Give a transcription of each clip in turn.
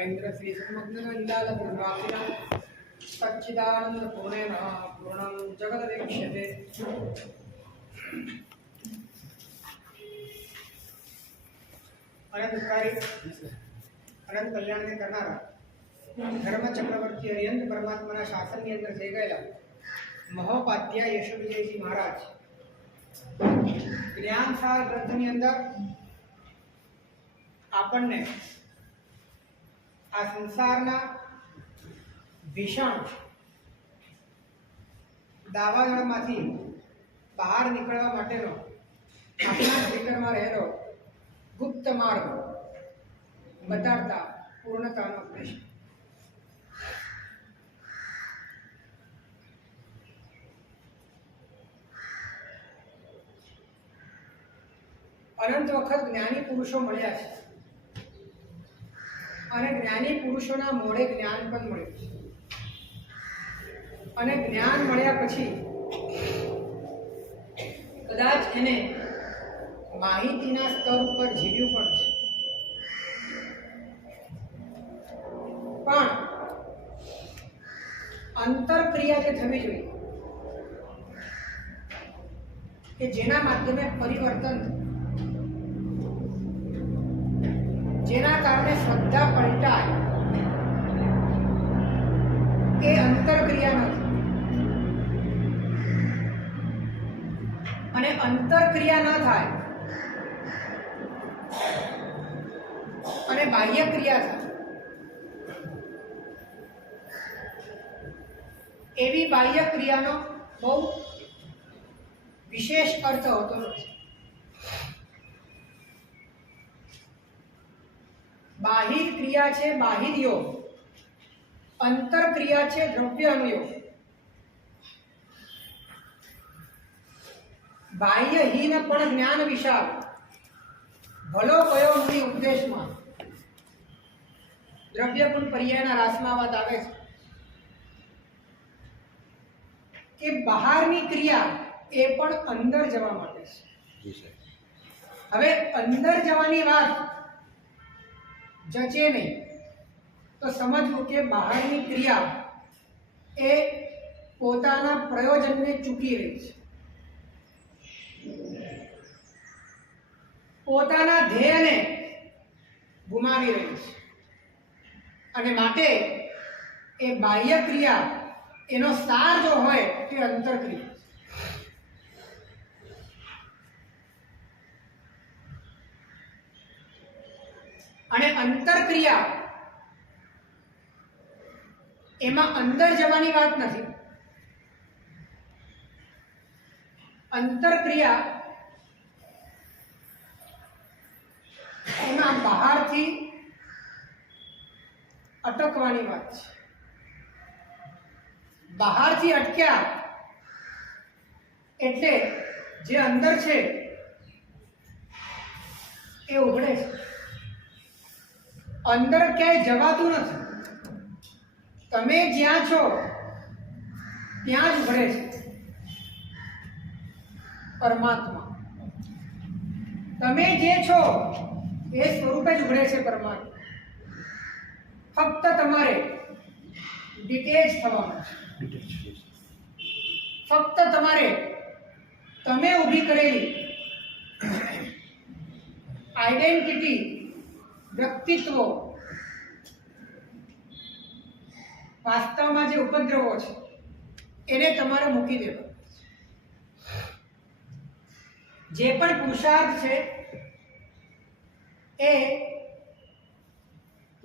ऐन्द्रश्री सुमग्नलीलालब्रह्मासिना सच्चिदानन्दपूर्णेन पूर्णं जगदवीक्ष्यते। अनंतकारी अनंत कल्याण ने करनारा धर्म चक्रवर्ती अयंत परमात्मा शासन ની અંદર થઈ ગયેલા મહોપાધ્યાય યશોવિજયજી મહારાજ જ્ઞાનસાર ગ્રંથની અંદર આપણને આ સંસારના ભીષણ દાવાનળમાંથી બહાર નીકળવા માટેનો આપણા ભીતરમાં રહેલો ગુપ્ત માર્ગ બતાડતા પૂર્ણતાનો ઉપદેશ। अनंत वखत ज्ञानी पुरुषो मळ्या छे अने ज्ञानी पुरुषोना मोढे ज्ञान पण मळ्युं छे अने ज्ञान मळ्या पछी कदाच एने माहितीना स्तर पर जीव्युं पण छे, पण अंतरक्रिया जे थवी जोईए के जेना माध्यमे परिवर्तन जेना कारणे श्रद्धा पलटाय ए अंतरक्रिया नथी अने अंतरक्रिया न थाय अने बाह्य क्रिया थाय एवी बाह्य क्रियानो बहु विशेष अर्थ होतो नथी। बाहिर क्रिया छे बाहिर योग, अंतर क्रिया छे द्रव्य अनुयोग। बाह्यहीन पण ज्ञान विशाल भलो कयो मुनि उपदेश में द्रव्य गुण पर्यायना रासमा वात आवे छे के बहारनी क्रिया ए पण अंदर जवा माटे छे। हवे अंदर जवानी वात जचे नहीं तो समझवू के बहारनी क्रिया ए पोताना प्रयोजन ने चूकी रही है, पोताना ध्येय ने गुमावी रही है अने माटे ए बाह्य क्रिया एनो सार जो होय ते अंतर क्रिया। अने अंतरक्रिया एमा अंदर जवानी बात नहीं, अंतरक्रिया एमा बहार थी अटकवानी बात छे। बहार थी अटक्या एटले जे अंदर छे ए उघड़े छे, अंदर क्या जवातु नहीं। तमे ज्यां छो त्यां ज उघड़े छे परमात्मा, तमे जे छो ए स्वरूपे ज उघड़े छे परमात्मा। फक्त तमारे डिटेच थवानुं छे, फक्त तमारे तमे ऊभी करेली आइडेंटिटी व्यक्तित्व वास्तव में जो उपद्रवो छे एने तमारे मूकी देवा। जे पण पुरुषार्थ छे ए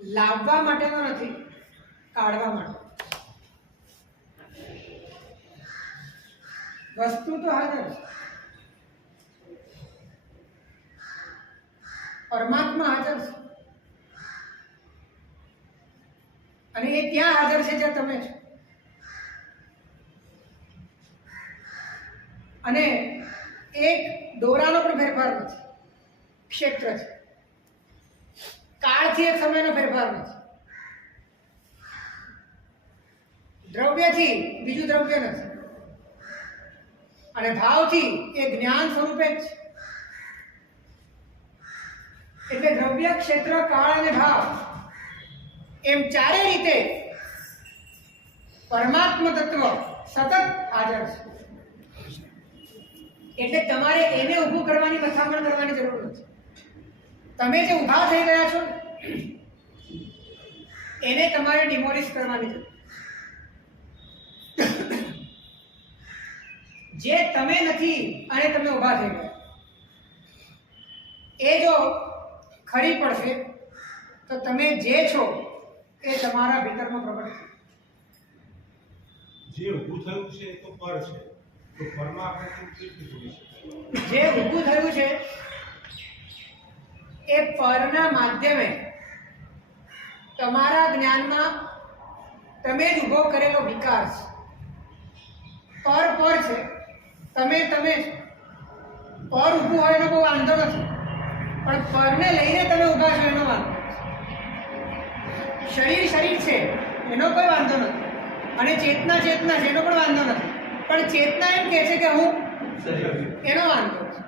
लाववा माटेनो नथी, काढवा माटे। वस्तु तो हाजर छे, परमात्मा हाजर छे અને એ ત્યાં હાજર છે જ્યાં તમે છો। અને એક દોરાનો પણ ફેરફાર નથી, ક્ષેત્ર છે। કાળથી એક સમયનો ફેરફાર નથી, દ્રવ્યથી બીજું દ્રવ્ય નથી અને ભાવથી એ જ્ઞાન સ્વરૂપે જ છે। એટલે દ્રવ્ય ક્ષેત્ર કાળ અને ભાવ એમ ચારે રીતે પરમાત્મ તત્વ સતત હાજર છે. એટલે તમારે એને ઊભું કરવાની મથામણ કરવાની જરૂર નથી. તમે જે ઊભા થઈ રહ્યા છો એને તમારે ડિમોલિશ કરવાની જરૂર. જે તમે નથી અને તમે ઊભા થઈ ગયા એ જો ખરી પડશે તો તમે જે છો એ તમારા ભીતરમાં પ્રગટ જે ઊભું થયું છે એ તો પર છે, તો પરમાં આપણે કેવી રીતે જોઈ શકીએ? જે ઊભું થયું છે એ પરના માધ્યમે તમારા જ્ઞાનમાં તમે જ ઊભો કરેલો વિકાસ પર છે, તમે છો. પર ઊભું હોય એનો બહુ વાંધો નથી, પણ પરને લઈને તમે ઊભા છો એનો વાંધો. શરીર છે એનો કોઈ વાંધો નથી, અને ચેતના છે એનો પણ વાંધો નથી, પણ ચેતના એમ કહે છે કે હું એનો વાંધો છે.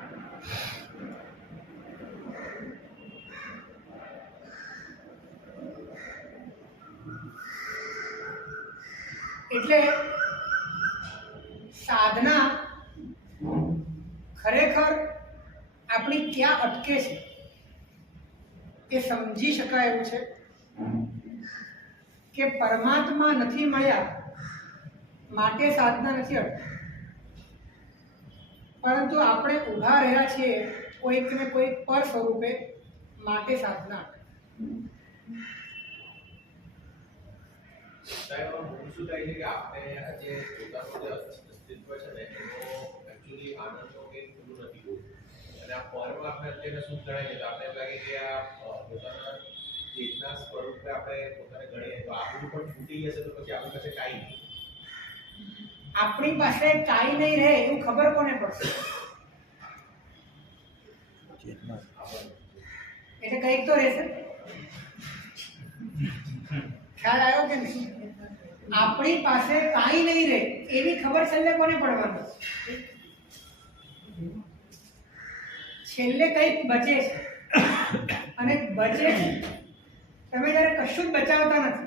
એટલે સાધના ખરેખર આપણી ક્યાં અટકે છે એ સમજી શકાય એવું છે કે પરમાત્મા નથી મળ્યા માટે સાધના નથી અટકી, પરંતુ આપણે ઊભા રહ્યા છીએ કોઈક ને કોઈક પર સ્વરૂપે માટે સાધના. શું થાય છે કે આપણે આજે પોતાનું જે અસ્તિત્વ છે ને એનો એકચ્યુઅલી આનંદનો કે પૂરું નથી હોતું, અને આ પરમાં આપણે અત્યારે શું ગણાય છે તો આપણે એમ લાગે કે આ પોતાના ચેતના સ્વરૂપે આપણે પોતાને ગણીએ તો આપણું પણ છૂટી જશે તો પછી આપણી પાસે કાંઈ નહીં. આપણી પાસે કાંઈ નહીં રહે એવું ખબર કોને પડશે? એટલે કંઈક તો રહેશે. ખ્યાલ આવ્યો કે નહીં? આપણી પાસે કાંઈ નહીં રહે એવી ખબર છેલ્લે કોને પડવાની? છેલ્લે કંઈક બચે છે, અને બચે છે તમે જ્યારે કશું જ બચાવતા નથી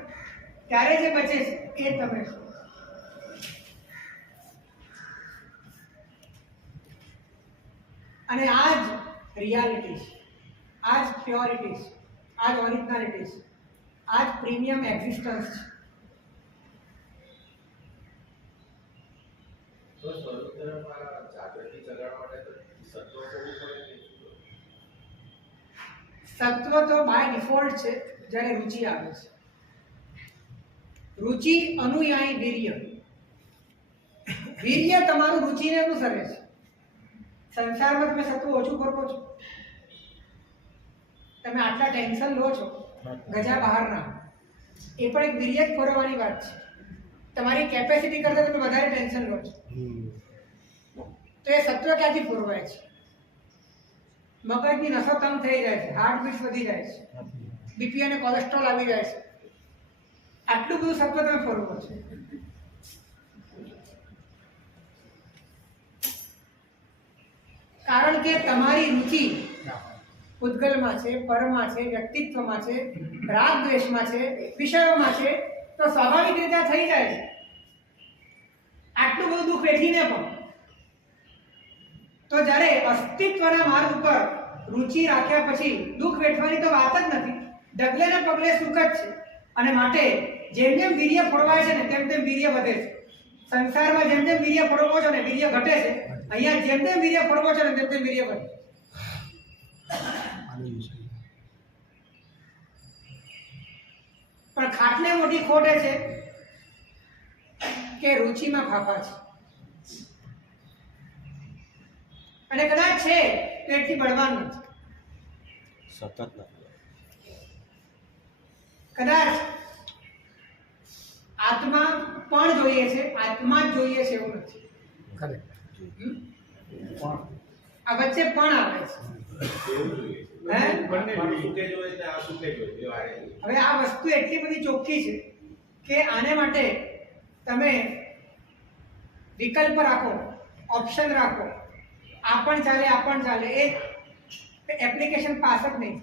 ત્યારે જે બચે છે એ તમે છો. અને આ જ રિયાલિટી છે, આ જ પ્યોરિટી છે, આ જ ઓરિજિનાલિટી છે, આ જ પ્રીમિયમ એક્ઝિસ્ટન્સ છે. તો સ્વરૂપમાં જાગૃતિ જગાડવા માટે તો સત્વ હોવું પડે કે સત્વ તો બાય ડિફોલ્ટ છે જ્યારે રુચિ આવે છે. રુચિ અનુયાયી વીર્ય. વીર્ય તમારું રુચિને અનુસરે છે. સંસારમાં તમે સત્વ ઓછું કરો છો, તમે આટલા ટેન્શન લો છો ગજા બહારના, એ પણ એક વીર્ય જ ખોરવવાની વાત છે. તમારી કેપેસિટી કરતાં તમે વધારે ટેન્શન લો છો તો એ સત્વ ક્યાંથી પૂરવાય છે? મગજની નસો કમ થઈ જાય છે, હાર્ટબીટ વધી જાય છે, બીપી અને કોલેસ્ટ્રોલ આવી જાય છે. આટલું બધું સત્વ તમે ફરવો છે. કારણ કે તમારી રુચિ ઉદ્ગલમાં છે, પરમાં છે, વ્યક્તિત્વમાં છે, રાગ દ્વેષમાં છે, વિષયોમાં છે, તો સ્વાભાવિક રીતે આ થઈ જાય છે. આટલું બધું દુઃખ વેઠીને પણ તો જ્યારે અસ્તિત્વના માર્ગ ઉપર રુચિ રાખ્યા પછી દુઃખ વેઠવાની તો વાત જ નથી, ડગલે ને પગલે સુખ જ છે. અને માટે જેમ જેમ વીર્ય ફોડવાય છે ને તેમ તેમ વીર્ય વધે છે. સંસારમાં જેમ જેમ વીર્ય ફોડવો છો ને વીર્ય ઘટે છે, અહીંયા જેમ જેમ વીર્ય ફોડવો છો ને તેમ તેમ વીર્ય વધે. પણ ખાટલે મોટી ખોટ એ છે કે રુચિમાં ફાફા છે, અને કદાચ છે તો એટલી બળવાન નથી. સતત કદાચ આત્મા પણ જોઈએ છે, આત્મા જ જોઈએ છે એવું નથી. આ વચ્ચે પણ આવે છે. હવે આ વસ્તુ એટલી બધી ચોખ્ખી છે કે આને માટે તમે વિકલ્પ રાખો, ઓપ્શન રાખો, આ પણ ચાલે, એ એપ્લિકેશન પાસ જ નહીં.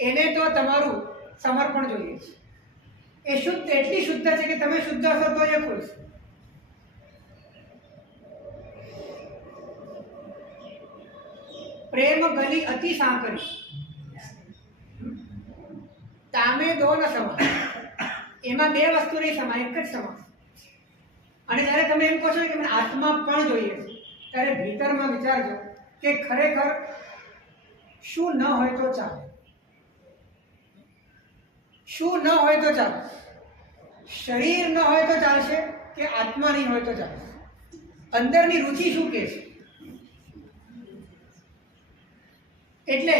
એને તો તમારું સમર્પણ જોઈએ છે. એ શુદ્ધ એટલી શુદ્ધ છે કે તમે શુદ્ધ હશો તો એ ખુશ. પ્રેમ ગલી અતિ સાંકરી, તામે દો ન સમા. એમાં બે વસ્તુ નહીં સમા, એક જ સમા. અને જ્યારે તમે એમ કહો છો કે મને આત્મા પણ જોઈએ છે, ત્યારે ભીતરમાં વિચારજો કે ખરેખર શું ન હોય તો ચાલે, શું ન હોય તો ચાલે. શરીર ન હોય તો ચાલશે કે આત્મા નહીં હોય તો ચાલશે. અંદરની રુચિ શું કહે છે? એટલે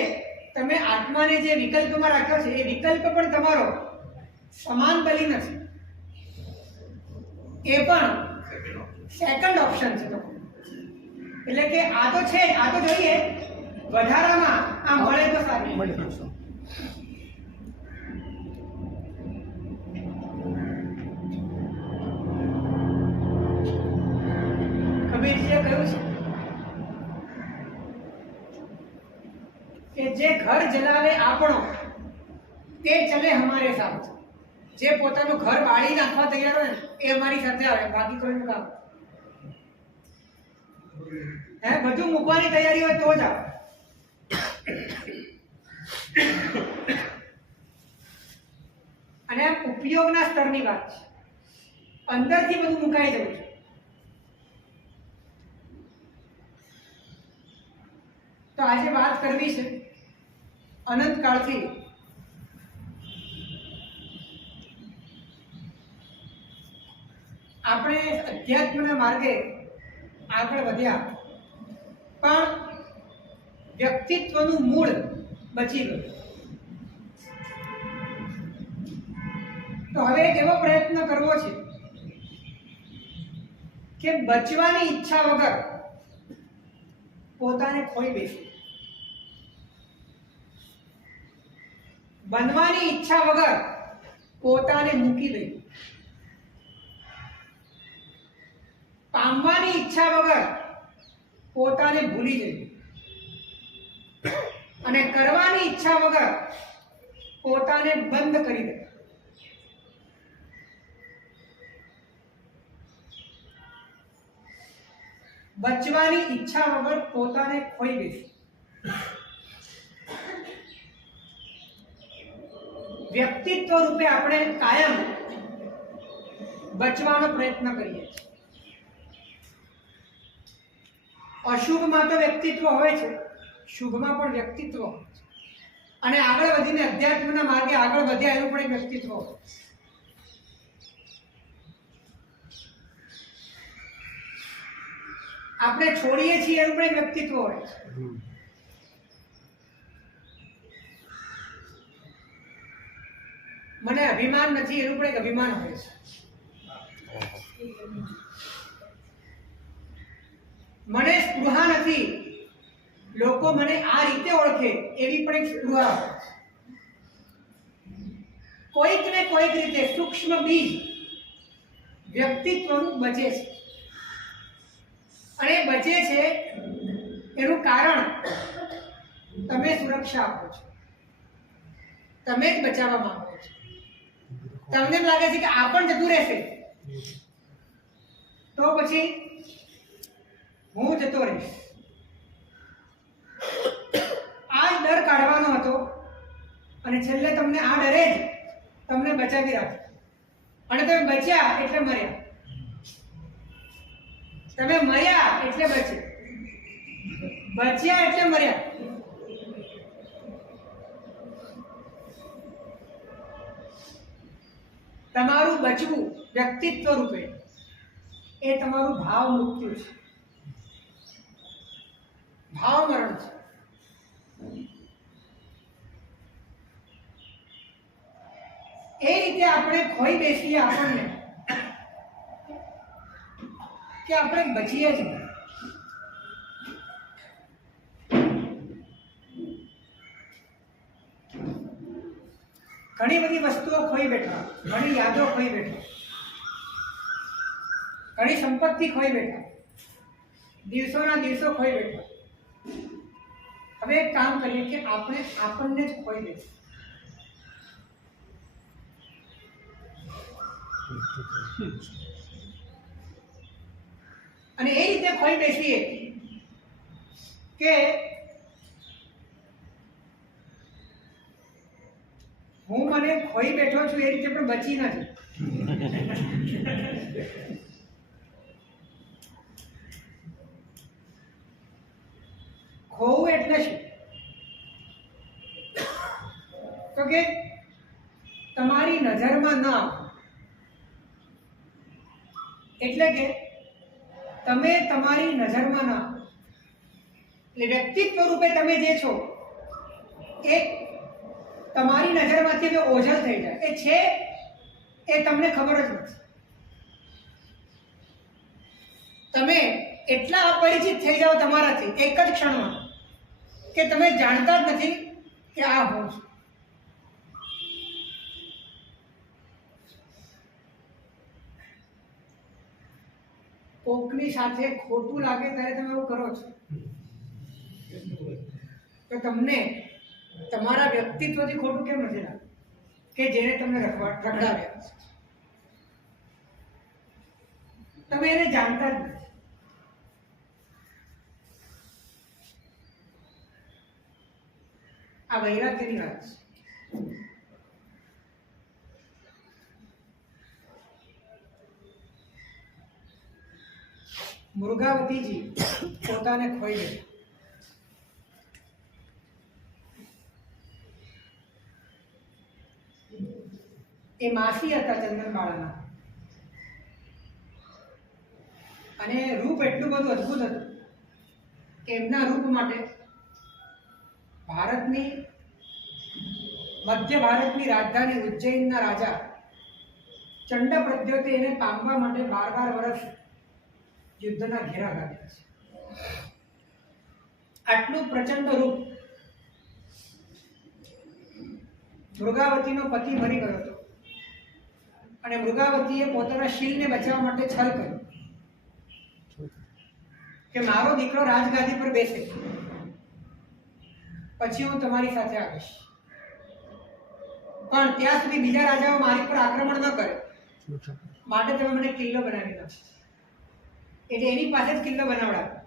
તમે આત્માને જે વિકલ્પમાં રાખ્યો છે એ વિકલ્પ પણ તમારો સમાન બલી નથી, એ પણ સેકન્ડ ઓપ્શન છે તમારો. એટલે કે આ તો છે, આ તો જોઈએ, વધારામાં આ મળે તો સારું. કબીરજીએ કહ્યું છે કે જે ઘર જલાવે આપણો તે ચલે હમારે સાથ. જે પોતાનું ઘર બાળી નાખવા તૈયાર હોય ને એ અમારી સાથે આવે, બાકી કોઈનું કામ. બધું મૂકવાની તૈયારી હોય તો જ આવે. અને આ ઉપયોગના સ્તરની વાત છે, અંદરથી બધું મુકાઈ જવું છે. તો આજે વાત કરવી છે અનંતકાળથી આપણે અધ્યાત્મના માર્ગે આગળ વધ્યા પણ વ્યક્તિત્વનું મૂળ બચી ગયું. તો હવે એક એવો પ્રયત્ન કરવો છે કે બચવાની ઈચ્છા વગર પોતાને ખોઈ બેસવું, બનવાની ઈચ્છા વગર પોતાને મૂકી દેવું, પામવાની ઈચ્છા વગર પોતાને ભૂલી જવું, અને કરવાની ઈચ્છા વગર પોતાને બંધ કરી દેવું. બચવાની ઈચ્છા વગર પોતાને ખોઈ બેસવું. વ્યક્તિત્વ રૂપે આપણે કાયમ બચવાનો પ્રયત્ન કરીએ છીએ. અશુભમાં તો વ્યક્તિત્વ હોય છે, શુભમાં પણ વ્યક્તિત્વ હોય છે. અને આગળ વધીને અધ્યાત્મના માર્ગે આગળ વધ્યા એનું પણ એક વ્યક્તિત્વ હોય છે. આપણે છોડીએ છીએ એનું પણ એક વ્યક્તિત્વ હોય છે. મને અભિમાન નથી એનું પણ એક અભિમાન હોય છે. મને સ્પૃહા નથી, લોકો મને આ રીતે ઓળખે એવી પણ એક સ્પૃહા હોય છે. કોઈક ને કોઈક રીતે સૂક્ષ્મ બીજ વ્યક્તિત્વનું બચે છે. અને બચે છે એનું કારણ તમે સુરક્ષા આપો છો, તમે જ બચાવવા માંગો છો. તમને એમ લાગે છે કે આ પણ જતું રહેશે તો પછી હું જતો રહીશ. આ જ ડર કાઢવાનો હતો અને છેલ્લે તમને આ ડરે જ તમને બચાવી રાખ્યો. અને તમે બચ્યા એટલે મર્યા, તમે મર્યા એટલે બચ્યા, બચ્યા એટલે મર્યા. તમારું બચવું વ્યક્તિત્વ રૂપે એ તમારું ભાવ મૃત્યુ છે, ભાવ મરણ છે. એ રીતે આપણે ખોઈ બેસીએ આપણને કે આપણે બચીએ જ નહીં. ઘણી બધી વસ્તુઓ ખોઈ બેઠા, ઘણી યાદો ખોઈ બેઠા, ઘણી સંપત્તિ ખોઈ બેઠા, દિવસોના દિવસો ખોઈ બેઠા. હવે એક કામ કરીએ કે આપણે આપણને જ ખોઈ દઈશું. અને એ રીતે ખોઈ બેસીએ કે હું મને ખોઈ બેઠો છું એ રીતે પણ બચી નથી. ખોવું એટલે શું? તો કે તમારી નજરમાં ન આવે, એટલે કે તમે તમારી નજરમાં ન આવો. એટલે વ્યક્તિત્વ રૂપે તમે જે છો એ તમારી નજરમાંથી હવે ઓઝલ થઈ જાય. એ છે એ તમને ખબર જ નથી. તમે એટલા અપરિચિત થઈ જાઓ તમારાથી એક જ ક્ષણમાં કે તમે જાણતા જ નથી કે આ હું છું. કોકની સાથે ખોટું લાગે ત્યારે તમે એવું કરો છો, તો તમને તમારા વ્યક્તિત્વથી ખોટું કેમ નથી લાગતું કે જેને તમને રખડાવ્યા? તમે એને જાણતા જ નથી. આ વૈરાગ્યની વાત છે. મૃગાવતીજી પોતાને ખોઈ ગઈ. એ માસી હતા ચંદનબાળાના, અને રૂપ એટલું બધું અદ્ભુત હતું કે એમના રૂપ માટે ભારતની મધ્ય ભારતની રાજધાની ઉજ્જૈનના રાજા ચંડપ્રદ્યોતે એને પામવા માટે 12 વર્ષ યુદ્ધના ઘેરા કાઢ્યા છે. આટલું પ્રચંડ રૂપ મૃગાવતીનો પતિ મરી ગયો હતો, અને મૃગાવતીએ પોતાના શીલને બચાવવા માટે છલ કર્યો કે મારો દીકરો રાજગાદી પર બેસે પછી હું તમારી સાથે આવીશ, પણ ત્યાં સુધી બીજા રાજાઓ મારી પર આક્રમણ ન કરે, માટે તમે મને કિલ્લો બનાવી નાખો. એટલે એની પાસે જ કિલ્લો બનાવડાવ્યો.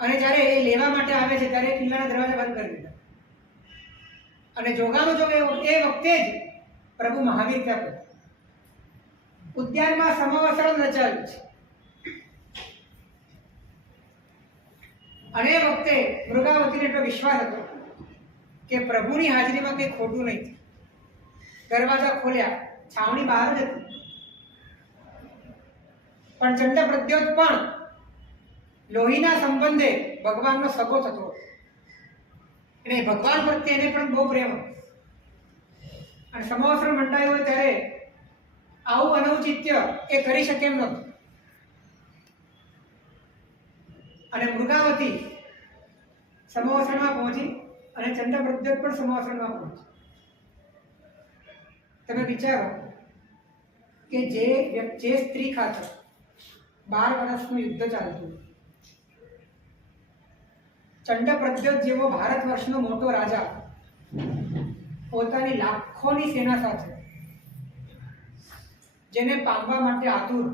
અને જ્યારે એ લેવા માટે આવે છે ત્યારે કિલ્લાના દરવાજા બંધ કરી દીધા. અને જોગાનો જો એ વખતે જ પ્રભુ મહાવીર ત્યાં ઉદ્યાનમાં સમાવસરણ રચાયું છે. અને એ વખતે મૃગાવતીને એટલો વિશ્વાસ હતો કે પ્રભુની હાજરીમાં કંઈ ખોટું નહીં. દરવાજા ખોલ્યા, છાવણી બહાર જ હતી, પણ ચંડપ્રદ્યોત પણ લોહીના સંબંધે ભગવાનનો સગો થતો હતો. એટલે ભગવાન પ્રત્યે એને પણ બહુ પ્રેમ હતો. અને સમાવસરણ મંડાયું હોય ત્યારે આવું અનૌચિત્ય એ કરી શકે એમ નહોતું. અને મૃગાવતી સમાવસરમાં પહોંચી અને ચંડપ્રદ્યોત પણ સમાવસરમાં પહોંચી. તમે વિચારો કે જે સ્ત્રી ખાતર 12 વર્ષનું યુદ્ધ ચાલતું, ચંડપ્રદ્યોત જેવો ભારત વર્ષનો મોટો રાજા પોતાની લાખોની સેના સાથે જેને પામવા માટે આતુર,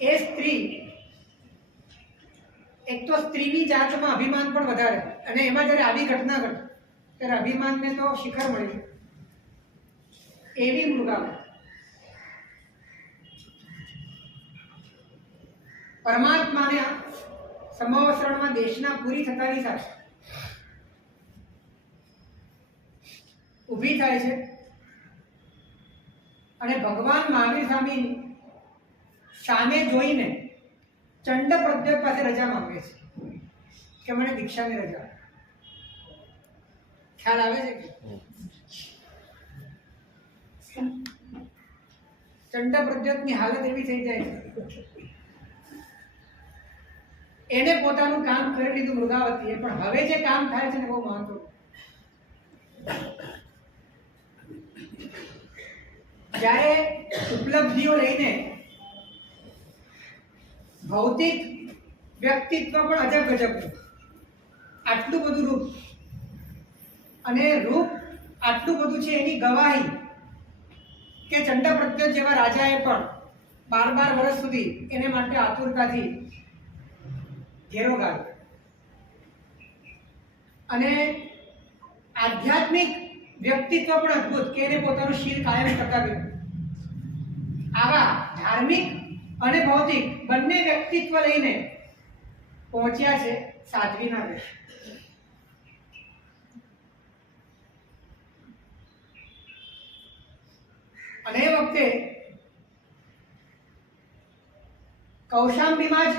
એ સ્ત્રી, એક તો સ્ત્રીની જાતમાં અભિમાન પણ વધારે, અને એમાં જ્યારે આવી ઘટના ઘટે ત્યારે અભિમાનને તો શિખર મળી. એવી મૃગાવતી પરમાત્માને સમાવસરણમાં દેશના પૂરી થતાની સાથે ઊભી થાય છે અને ભગવાન મહાવીર સામે જોઈને ચંડપ્રદ્યોત પાસે રજા માંગે છે કે મને દીક્ષાની રજા. ખ્યાલ આવે છે કે ચંડપ્રદ્યોતની હાલત એવી થઈ જાય છે, એને પોતાનું કામ કરી લીધું મૃગાવતીએ, પણ હવે જે કામ થાય છે ને બહુ મહત્વનું. જ્યારે ઉપલબ્ધિઓ લઈને ભૌતિક વ્યક્તિત્વ પણ અજબ ગજબ, આટલું બધું રૂપ અને રૂપ આટલું બધું છે એની ગવાહી કે ચંડપ્રદ્યોત જેવા રાજાએ પણ 12 વર્ષ સુધી એને માટે આતુરતાથી ઘેરો ગાળ્યો. અને આધ્યાત્મિક વ્યક્તિત્વ પણ અદ્ભુત કે એને પોતાનું શીલ કાયમ ટકાવ્યું. આવા ધાર્મિક અને ભૌતિક બંને વ્યક્તિત્વ લઈને પહોંચ્યા છે સાધ્વીના વેશ. અને એ વખતે કૌશાંબીમાં જ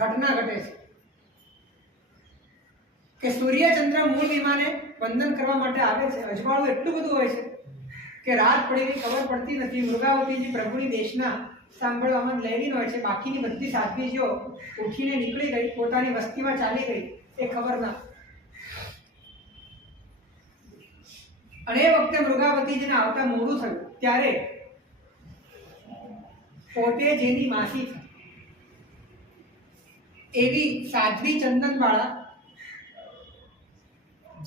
ઘટના ઘટે છે કે સૂર્યચંદ્ર મૂળ વિમાને વંદન કરવા માટે આવે છે. અજવાળું એટલું બધું હોય છે કે રાત પડેલી ખબર પડતી નથી. મૃગાવતીજી પ્રભુની દેશના સાંભળવામાં લહેરીન હોય છે. બાકીની બધી સાધ્વીજીઓ ઉઠીને નીકળી ગઈ, પોતાની વસ્તીમાં ચાલી ગઈ, એ ખબર ના. અને એ વખતે મૃગાવતીજીને આવતા મોડું થયું ત્યારે પોતે જેની માસી થઈ એવી સાધ્વી ચંદનવાળા,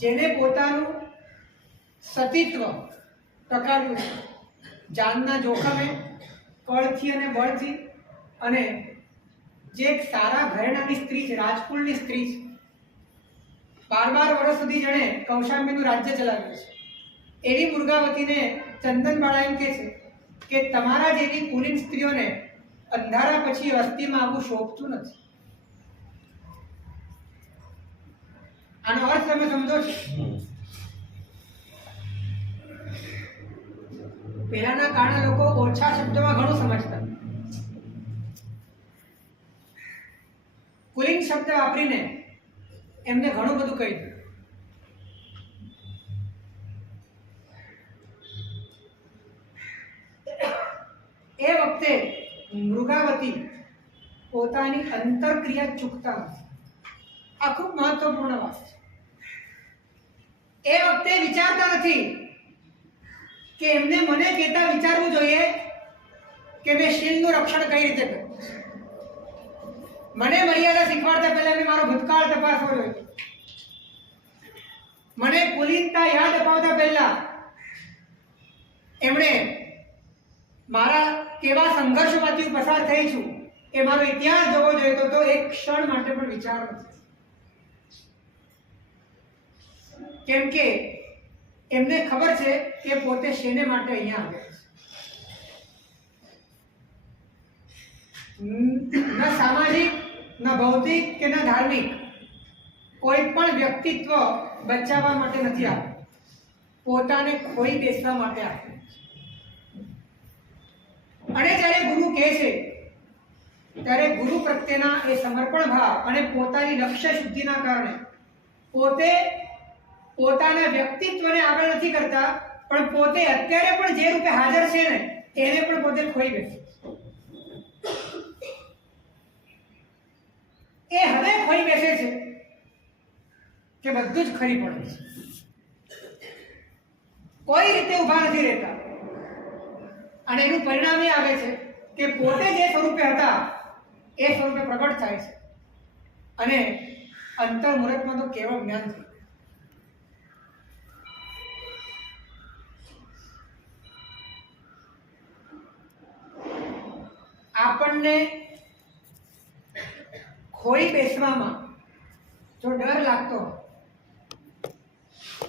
જેને પોતાનું સતીત્વ ટકાવ્યું છે જાનના જોખમે, કળથી અને બળથી, અને જે એક સારા ઘરેણાની સ્ત્રી છે, રાજકુળની સ્ત્રી છે, 12 વર્ષ સુધી જેણે કૌશાંબીનું રાજ્ય ચલાવ્યું છે, એવી મૃગાવતીને ચંદનબાળા એમ કહે છે કે તમારા જેવી કુલીન સ્ત્રીઓને અંધારા પછી વસ્તીમાં આવવું શોભતું નથી. આનો અર્થ તમે સમજો છો? પહેલાના કાળના લોકો ઓછા શબ્દોમાં ઘણું સમજતા. કુલીન શબ્દ વાપરીને એમને ઘણું બધું કહી દીધું. એ વખતે મૃગાવતી પોતાની અંતરક્રિયા ચૂકતા નથી. આ ખૂબ મહત્વપૂર્ણ વાત છે. એ વખતે વિચારતા નથી કે એમને મને કહેતા વિચારવું જોઈએ કે મેં શીલનું રક્ષણ કઈ રીતે કર્યું. મને મર્યાદા શીખવાડતા પહેલા મેં મારો ભૂતકાળ તપાસવો જોઈએ. મને કુલીનતા યાદ અપાવતા પહેલા એમણે મારા કેવા સંઘર્ષમાંથી પસાર થઈ છું એ મારો ઇતિહાસ જોવો જોઈએ. તો એક ક્ષણ માટે પણ વિચાર નથી. કેમ કે એમને ખબર છે કે પોતે શેને માટે અહીંયા આવ્યા છે. ન સામાજિક, ન ભૌતિક કે ન ધાર્મિક કોઈ પણ વ્યક્તિત્વ બચાવવા માટે નથી આવ્યા, પોતાને ખોઈ બેસવા માટે આવ્યા. અને જ્યારે ગુરુ કહે છે ત્યારે ગુરુ પ્રત્યેના એ સમર્પણ ભાવ અને પોતાની લક્ષ્ય શુદ્ધિના કારણે પોતે પોતાના વ્યક્તિત્વને આગળ નથી કરતા, પણ પોતે અત્યારે પણ જે રૂપે હાજર છે ને એને પણ પોતે ખોઈ બેસે. એ હવે ખોઈ બેસે છે કે બધું જ ખરી પડે છે. કોઈ રીતે ઊભા નથી રહેતા. અને એનું પરિણામ એ આવે છે કે પોતે જે સ્વરૂપે હતા એ સ્વરૂપે પ્રગટ થાય છે અને અંતર મુહૂર્તમાં તો કેવળ જ્ઞાન થાય. આપણને ખોઈ બેસવામાં જો ડર લાગતો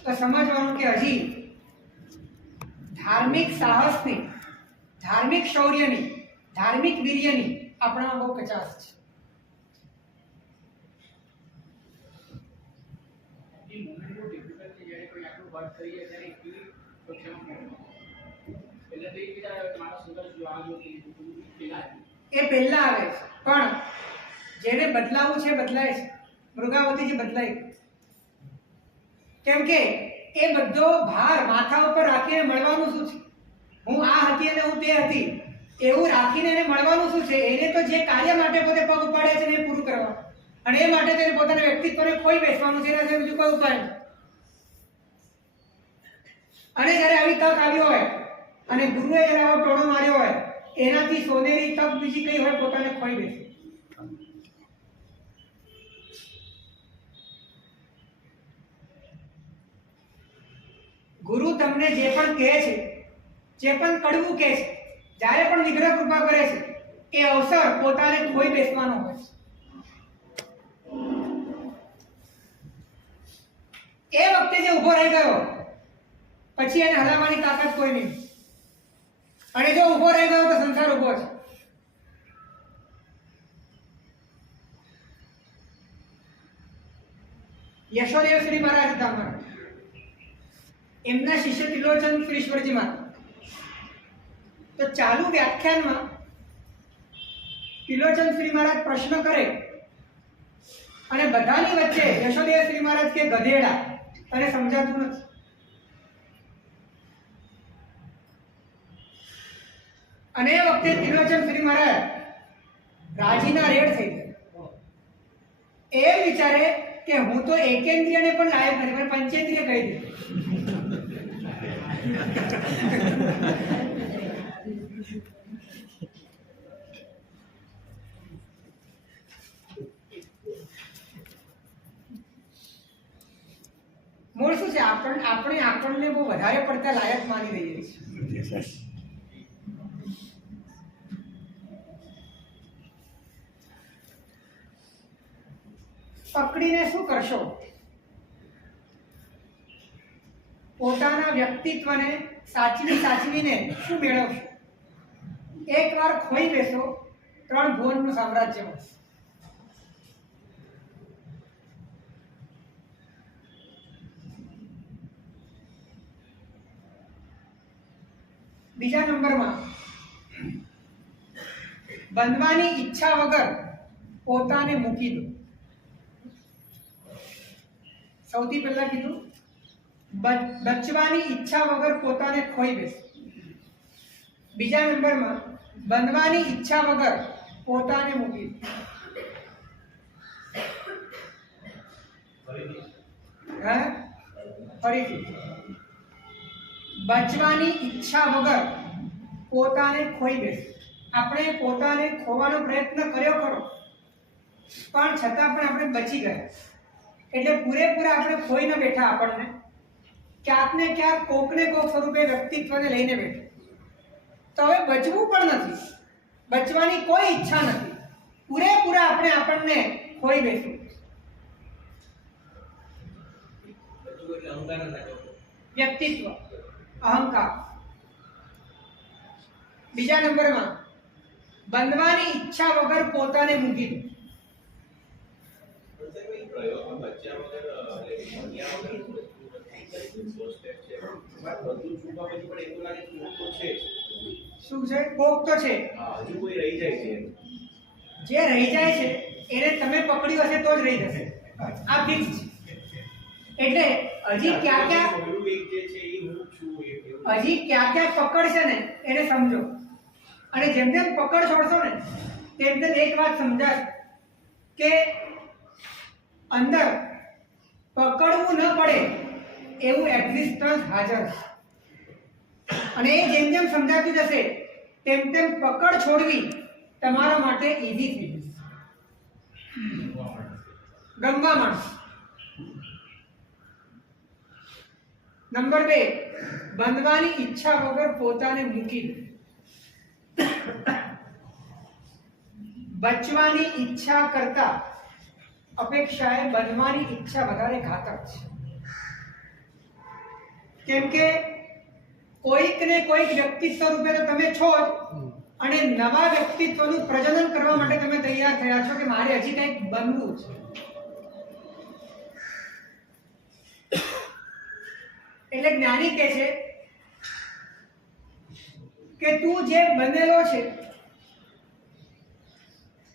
તો સમજવાનું કે હજી ધાર્મિક સાહસની, ધાર્મિક શૌર્યની, ધાર્મિક વીર્યની આપણામાં બહુ કચાશ છે. એ પહેલા આવે છે, પણ જેને બદલાવું છે બદલાય છે. મૃગાવતીજી બદલાઈ. કેમ કે એ બધો ભાર માથા ઉપર રાખીને મળવાનું શું છે? હું આ હતી અને હું તે હતી એવું રાખીને એને મળવાનું શું છે? એને તો જે કાર્ય માટે પોતે પગ ઉપાડ્યા છે ને એ પૂરું કરવાનું, અને એ માટે તેને પોતાના વ્યક્તિત્વને ખોઈ બેસવાનું છે. એના બીજું કોઈ ઉપાય નથી. અને જ્યારે આવી તક આવી હોય અને ગુરુએ જ્યારે આવો ટોણો માર્યો હોય, એનાથી સોનેરી તક બીજી કઈ હોય પોતાને ખોઈ બેસે. ગુરુ તમને જે પણ કહે છે, જે પણ કડવું કહે છે, જ્યારે પણ નિગ્રહ કૃપા કરે છે, એ અવસર પોતાને ખોઈ બેસવાનો હોય છે। એ વખતે જે ઊભો રહી ગયો પછી એને હલાવવાની તાકાત કોઈ નહીં, અને જો ઊભો રહી ગયો તો સંસાર ઊભો છે। યશોદેવ શ્રી મહારાજ હતા અમારા, એમના શિષ્ય ત્રિલોચન શ્રીશ્વરજી મહારાજ। તો ચાલુ વ્યાખ્યાનમાં ત્રિલોચન શ્રી મહારાજ પ્રશ્ન કરે અને બધાની વચ્ચે યશોદેવ શ્રી મહારાજ કે ગધેડા તને સમજાતું નથી। અને એ વખતે ત્રિલોચન શ્રી મહારાજ રાજીના રેડ થઈ ગયા। એ વિચારે કે હું તો એકેન્દ્રિયને પણ લાયક નથી, પણ પંચેન્દ્રિય કહી દીધું। મૂળ શું છે, આપણને બહુ વધારે પડતા લાયક માની રહીએ છીએ। પકડીને શું કરશો? પોતાના વ્યક્તિત્વને સાચવીને શું મેળવશો? એકવાર ખોઈ બેસો, 3 ભુવનનું સામ્રાજ્ય મળશે। બીજા નંબરમાં, બંધવાની ઈચ્છા વગર પોતાને મૂકી દો। સૌથી પહેલા કીધું બચવાની ઈચ્છા વગર પોતાને ખોઈ બેસો। બીજા નંબરમાં, બંધવાની ઈચ્છા વગર પોતાને મૂકી દો। ફરીથી, બચવાની ઈચ્છા વગર પોતાને ખોઈ બેસો। આપણે પોતાને ખોવાનો પ્રયત્ન કર્યો ખરો, પણ છતાં પણ આપણે બચી ગયા। એટલે પૂરેપૂરા આપણે ખોઈ ન બેઠા, આપણને ક્યાંક ને ક્યાંક કોકને કોક સ્વરૂપે વ્યક્તિત્વને લઈને બેઠા। તો હવે બચવું પણ નથી, બચવાની કોઈ ઈચ્છા નથી, પૂરેપૂરા આપણને ખોઈ બેસવું। વ્યક્તિત્વ, અહંકાર। બીજા નંબરમાં, બંધવાની ઈચ્છા વગર પોતાને મૂકી દો। શું છે? કોક તો છે, જે રહી જાય છે એને તમે પકડ્યું હશે તો જ રહી જશે, આ ફિક્સ છે। એટલે હજી ક્યાં પકડશે ને એને સમજો, અને જેમ જેમ પકડ છોડશો ને તેમ તેમ એક વાત સમજાશે કે અંદર પકડવું ન પડે એવું એક્ઝિસ્ટન્સ હાજર છે। અને એ જેમ જેમ સમજાતું જશે તેમ તેમ પકડ છોડવી તમારા માટે ઈઝી થઈ જશે, ગમવા માંડશે। નંબર 2, બંધવાની ઈચ્છા વગર પોતાને મૂકી દો। બચવાની ઈચ્છા કરતા અપેક્ષાએ બંધવાની ઈચ્છા વધારે ઘાતક છે। કેમ કે કોઈક ને કોઈક વ્યક્તિત્વ રૂપે તો તમે છો જ, અને નવા વ્યક્તિત્વનું પ્રજનન કરવા માટે તમે તૈયાર થયા છો કે મારે હજી કંઈક બનવું છે। એટલે જ્ઞાની કહે છે કે તું જે બનેલો છે,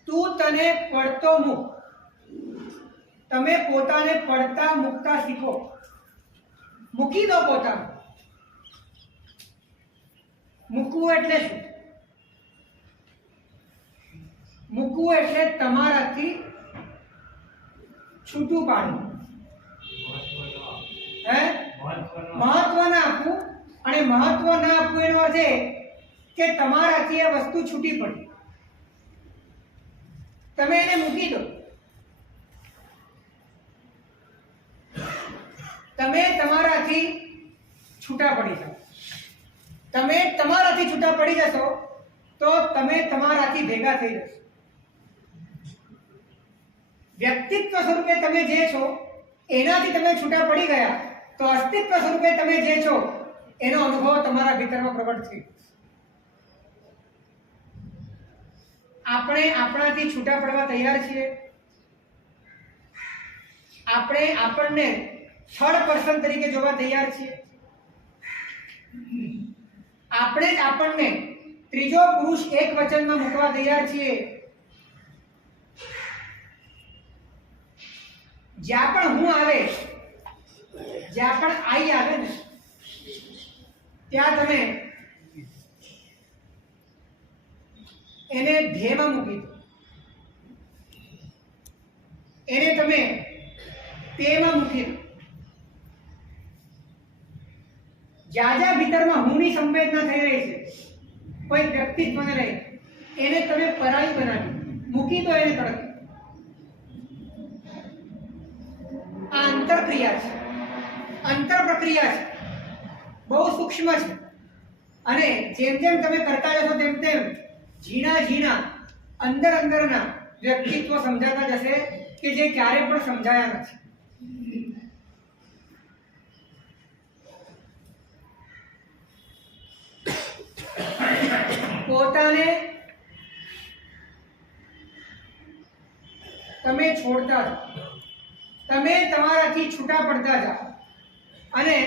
તું તને પડતો મૂક। તમે પોતાને પડતા મૂકતા શીખો, મૂકી દો પોતાને। મૂકવું એટલે શું? મૂકવું એટલે તમારાથી છૂટું પાડવું, મહત્વ ના આપવું। અને મહત્વ ના આપવું એનો અર્થ એ કે તમારાથી એ વસ્તુ છૂટી પડી, તમે એને મૂકી દો। તમે તમારાથી છૂટા પડી જાઓ. તમે તમારાથી છૂટા પડી જશો તો તમે તમારાથી ભેગા થઈ જશો. વ્યક્તિત્વ સ્વરૂપે તમે જે છો એનાથી તમે છૂટા પડી ગયા તો અસ્તિત્વ સ્વરૂપે તમે જે છો એનો અનુભવ તમારા ભીતરમાં પ્રગટ થઈ. આપણે આપણાથી છૂટા પડવા તૈયાર છીએ? આપણે આપણને થર્ડ પર્સન તરીકે જોવા તૈયાર છીએ? આપણે જ આપણને ત્રીજો પુરુષ એક વચનમાં મૂકવા તૈયાર છીએ? જ્યાં પણ હું આવે, જ્યાં પણ આઈ આવે ને ત્યાં તમે એને ધ્યેયમાં મૂકી દો. એને તમે તેમાં મૂકી દો. જ્યાં જ્યાં ભીતરમાં હુંની સંવેદના થઈ રહી છે કોઈ વ્યક્તિત્વને લઈ, એને તમે પરાઈ બનાવી મૂકી દો. એને તરફ આ અંતરક્રિયા છે, અંતર પ્રક્રિયા છે, બહુ સૂક્ષ્મ છે. અને જેમ જેમ તમે કરતા જશો તેમ તેમ ઝીણા ઝીણા અંદર અંદરના વ્યક્તિત્વ સમજાતા જશે કે જે ક્યારે પણ સમજાયા નથી. પોતાને તમે છોડતા જાઓ, તમે તમારાથી છૂટા પડતા જાઓ અને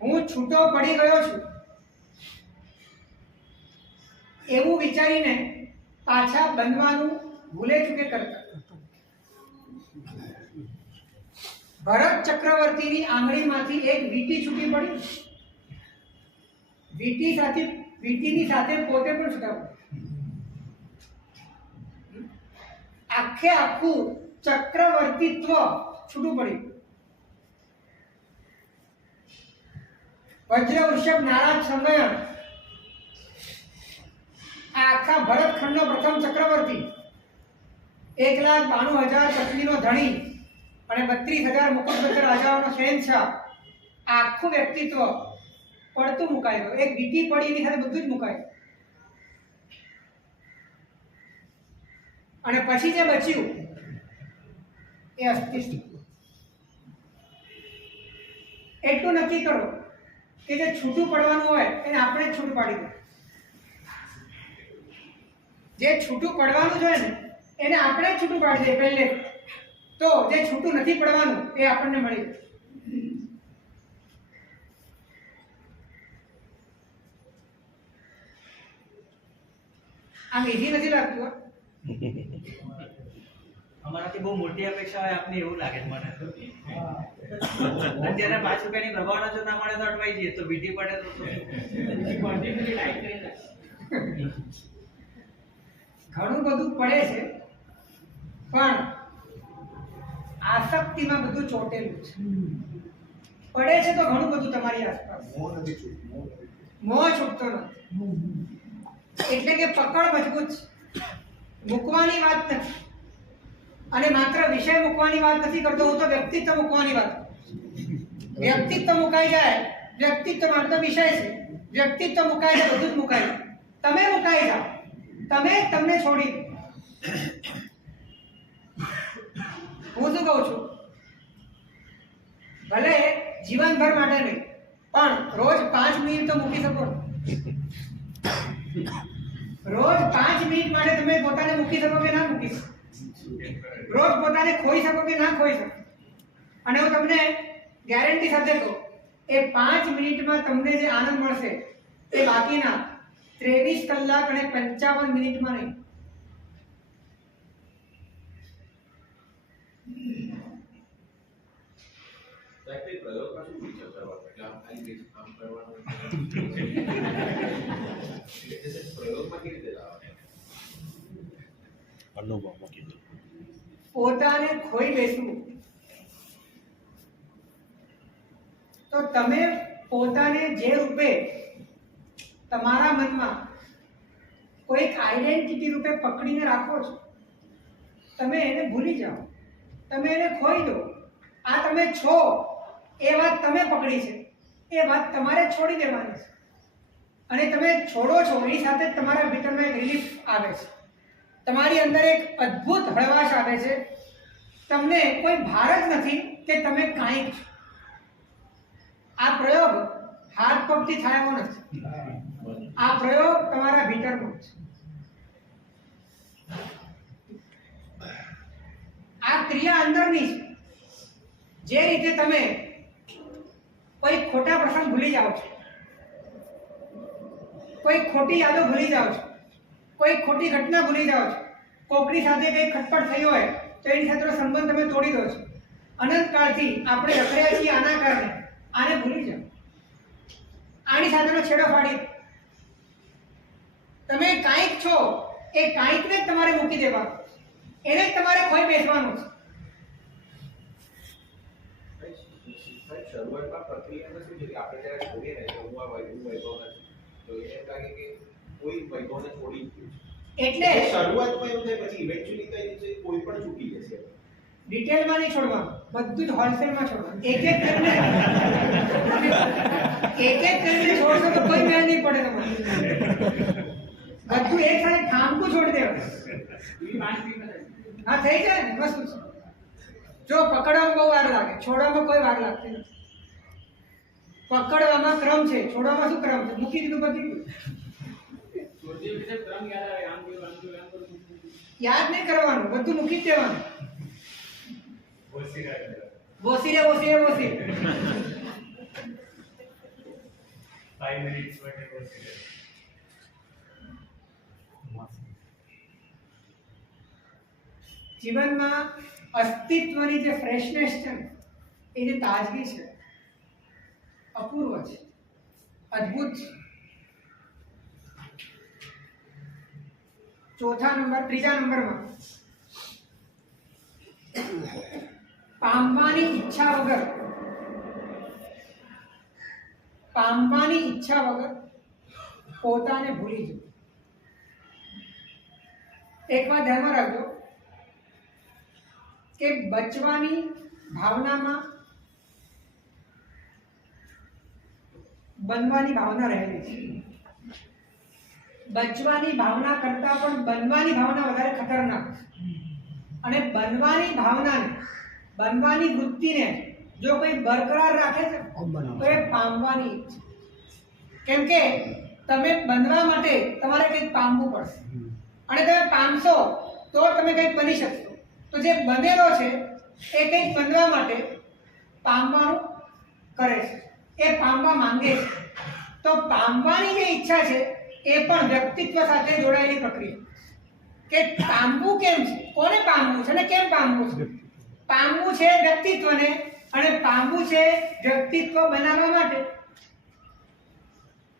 હું છૂટો પડી ગયો છું એવું વિચારીને પાછા બનવાનું ભૂલે ચૂકે કરતા. ભરત ચક્રવર્તીની આંગળીમાંથી એક વીંટી છૂટી પડી. વીંટીની સાથે પોતે પણ છૂટા પડ્યા. આખે આખું ચક્રવર્તીત્વ છૂટું પડ્યું. વજ્ર વૃષભ નારાજ સંગયન આખા ભરતખંડનો પ્રથમ ચક્રવર્તી, 1,92,000 પત્નીનો ધણી અને 32,000 મુકુટબદ્ધ રાજાઓનો શહેનશાહ, આખું વ્યક્તિત્વ પડતું મુકાયું. એક વીંટી પડી એની સાથે બધું જ મુકાયું. અને પછી જે બચ્યું એ અસ્તિત્વ. એટલું નક્કી કરો કે જે છૂટું પડવાનું હોય એને આપણે જ છૂટું પાડી દો. જે છૂટું પડવાનું છે ને એને આપણે જ છૂટું પાડી દઈએ પહેલે, તો જે છૂટું નથી પડવાનું એ આપણને મળી જાય. આમ ઈઝી નથી લાગતું. અમારાથી બહુ મોટી અપેક્ષા હોય આપને એવું લાગે છે મને. અત્યારે 5 રૂપિયાની પ્રભાવના જો ના મળે તો અટવાઈ જઈએ, તો વીટી પડે તો ઘણું બધું પડે છે પણ આસક્તિમાં બધું ચોટેલું છે. પડે છે તો ઘણું બધું તમારી આસપાસ, મોહ છૂટતો નથી. એટલે કે પકડ મજબૂત છે. મૂકવાની વાત નથી, અને માત્ર વિષય મૂકવાની વાત નથી કરતો હું, તો વ્યક્તિત્વ મૂકવાની વાત. વ્યક્તિત્વ મુકાઈ જાય, વ્યક્તિત્વ માત્ર વિષય છે, વ્યક્તિત્વ મુકાઈ જાય બધું જ મુકાઈ જાય. તમે મુકાઈ જાઓ, તમે તમને છોડી. હું શું કહું છું, ભલે જીવનભર માટે નહીં પણ રોજ 5 મિનિટ તો મૂકી શકો. રોજ 5 મિનિટ માટે તમે પોતાને મૂકી શકો કે ના મૂકી શકો? રોજ પોતાને ખોઈ શકો કે ના ખોઈ શકો? અને હું તમને ગેરંટી સાથે કહું, એ 5 મિનિટમાં તમને જે આનંદ મળશે એ બાકીના 23 કલાક અને 55 મિનિટમાં નહીં. પ્રયોગમાં શું વિચાર કરવાનો? એટલે આમ ખાલી આમ કરવાનું પ્રયોગમાં કેવી રીતે લાવવાનું? અનુભવમાં કીધું. પોતાને ખોઈ બેસવું તો તમે પોતાને જે રૂપે તમારા મનમાં કોઈક આઈડેન્ટિટી રૂપે પકડીને રાખો છો, તમે એને ભૂલી જાઓ, તમે એને ખોઈ દો. આ તમે છો એ વાત તમે પકડી છે, એ વાત તમારે છોડી દેવાની છે. અને તમે છોડો છો એની સાથે જ તમારા ભીતરમાં એક રિલીફ આવે છે, તમારી અંદર એક અદ્ભુત હળવાશ આવે છે. તમને કોઈ ભાર જ નથી કે તમે કાંઈક છો. આ પ્રયોગ હાથ પગથી થાય એવો નથી. આ પ્રયોગ તમારા ભીતરનો છે. આ ક્રિયા અંદરની છે. જે રીતે તમે કોઈ ખોટા પ્રસંગ ભૂલી જાઓ છો, કોઈ ખોટી યાદો ભૂલી જાઓ છો, કોઈ ખોટી ઘટના ભૂલી જાઓ છો, કોકની સાથે કંઈ ખટપટ થઈ હોય તો એની સાથેનો સંબંધ તમે તોડી દો છો. અનંતકાળથી આપણે રખડ્યા છીએ આના કારણે. આને ભૂલી જાઓ, આની સાથેનો છેડો ફાડી તમે કાંઈક છો. એ કાંઈકને જ તમારે મૂકી દેવાનું, એને જ તમારે ખોઈ બેસવાનું છે. શરૂઆતમાં પ્રક્રિયામાં શું છે કે આપણે જ્યારે છોડીએ ને તો હું વૈભવ નથી, તો એને એમ લાગે કે કોઈ વૈભવને છોડી ગયું છે. એટલે શરૂઆતમાં એવું થાય, પછી ઇવેન્ચ્યુઅલી કઈ રીતે કોઈ પણ ચૂકી જશે. ડિટેલમાં નહીં છોડવાનું, બધું જ હોલસેલમાં છોડવાનું. એક એક કરીને છોડશો તો કોઈ મેળ નહીં પડે તમારે. બધું એક સાથે ઠામકું છોડી દેવાનું. હા, થઈ જાય ને વસ્તુ છે. જો પકડવામાં બહુ વાર લાગે, છોડવામાં કોઈ વાર લાગતી નથી. પકડવામાં ક્રમ છે, છોડવામાં શું ક્રમ છે? મૂકી દીધું, પતી ગયું. યાદ નહીં કરવાનું, બધું મૂકી જ દેવાનું. બોસી રે. 5 મિનિટ્સ માટે બોસી રે. જીવનમાં અસ્તિત્વની જે ફ્રેશનેસ છે ને, એ જે તાજગી છે, અપૂર્વ છે, અદ્ભુત છે. ત્રીજા નંબરમાં પામવાની ઈચ્છા વગર પોતાને ભૂલી જવું. એક વાત ધ્યાનમાં રાખજો કે બચવાની ભાવનામાં બનવાની ભાવના રહેલી છે. બચવાની ભાવના કરતા પણ બનવાની ભાવના વધારે ખતરનાક છે. અને બનવાની વૃત્તિને જો કોઈ બરકરાર રાખે છે તો એ પામવાની છે. કેમ કે તમે બનવા માટે તમારે કંઈક પામવું પડશે, અને તમે પામશો તો તમે કંઈક બની શકશો. તો જે બનેલો છે એ કંઈક બનવા માટે પામવાનું કરે છે, એ પામવા માંગે છે. તો પામવાની જે ઈચ્છા છે એ પણ વ્યક્તિત્વ સાથે જોડાયેલી પ્રક્રિયા. કે પામવું કેમ છે, કોને પામવું છે અને કેમ પામવું છે? પામવું છે વ્યક્તિત્વને, અને પામવું છે વ્યક્તિત્વ બનાવવા માટે.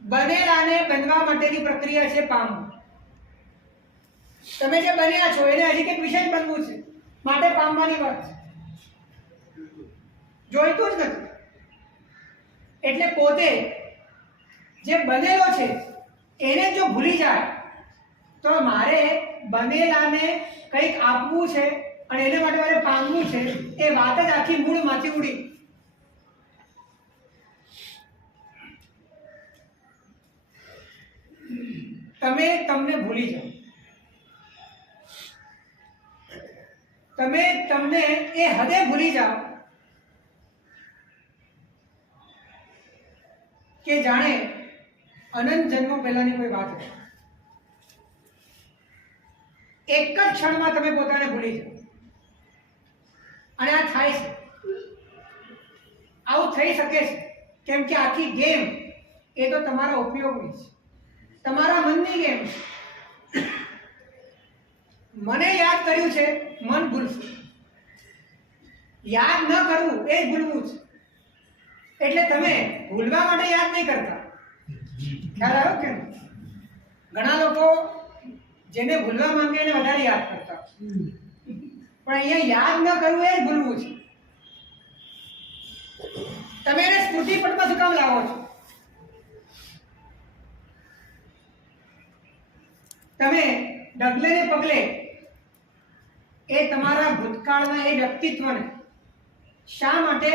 બનેલાને બનવા માટેની પ્રક્રિયા છે પામવું. તમે જે બન્યા છો એને હજી કંઈક વિશેષ બનવું છે, માટે પામવાની વાત છે. જોઈતું જ નથી. એટલે પોતે જે બનેલો છે એને જો ભૂલી જાય તો મારે બનેલાને કંઈક આપવું છે અને એને માટે મારે પામવું છે, એ વાત જ આખી મૂળમાંથી ઉડી. તમે તમને ભૂલી જાઓ, તમે તમને એ હદે ભૂલી જાઓ કે જાણે અનંત જન્મ પહેલાની કોઈ વાત છે. એક જ ક્ષણમાં તમે પોતાને ભૂલી જાઓ. અને આ થાય છે, આવું થઈ શકે છે. કેમ કે આખી ગેમ એ તો તમારા ઉપયોગની છે, તમારા મનની ગેમ છે. મને યાદ કર્યું છે, મન ભૂલશે. યાદ ન કરવું એ જ ભૂલવું છે. એટલે તમે ભૂલવા માટે યાદ નહીં કરતા. ખ્યાલ આવ્યો કે ઘણા લોકો જેને ભૂલવા માંગે એને વધારે યાદ કરતા, પણ અહીંયા યાદ ન કરવું એ જ ભૂલવું છે. તમે એને સ્મૃતિપટમાં શું કામ લાવો છો? તમે ડગલે ને પગલે એ તમારા ભૂતકાળના એ વ્યક્તિત્વને શા માટે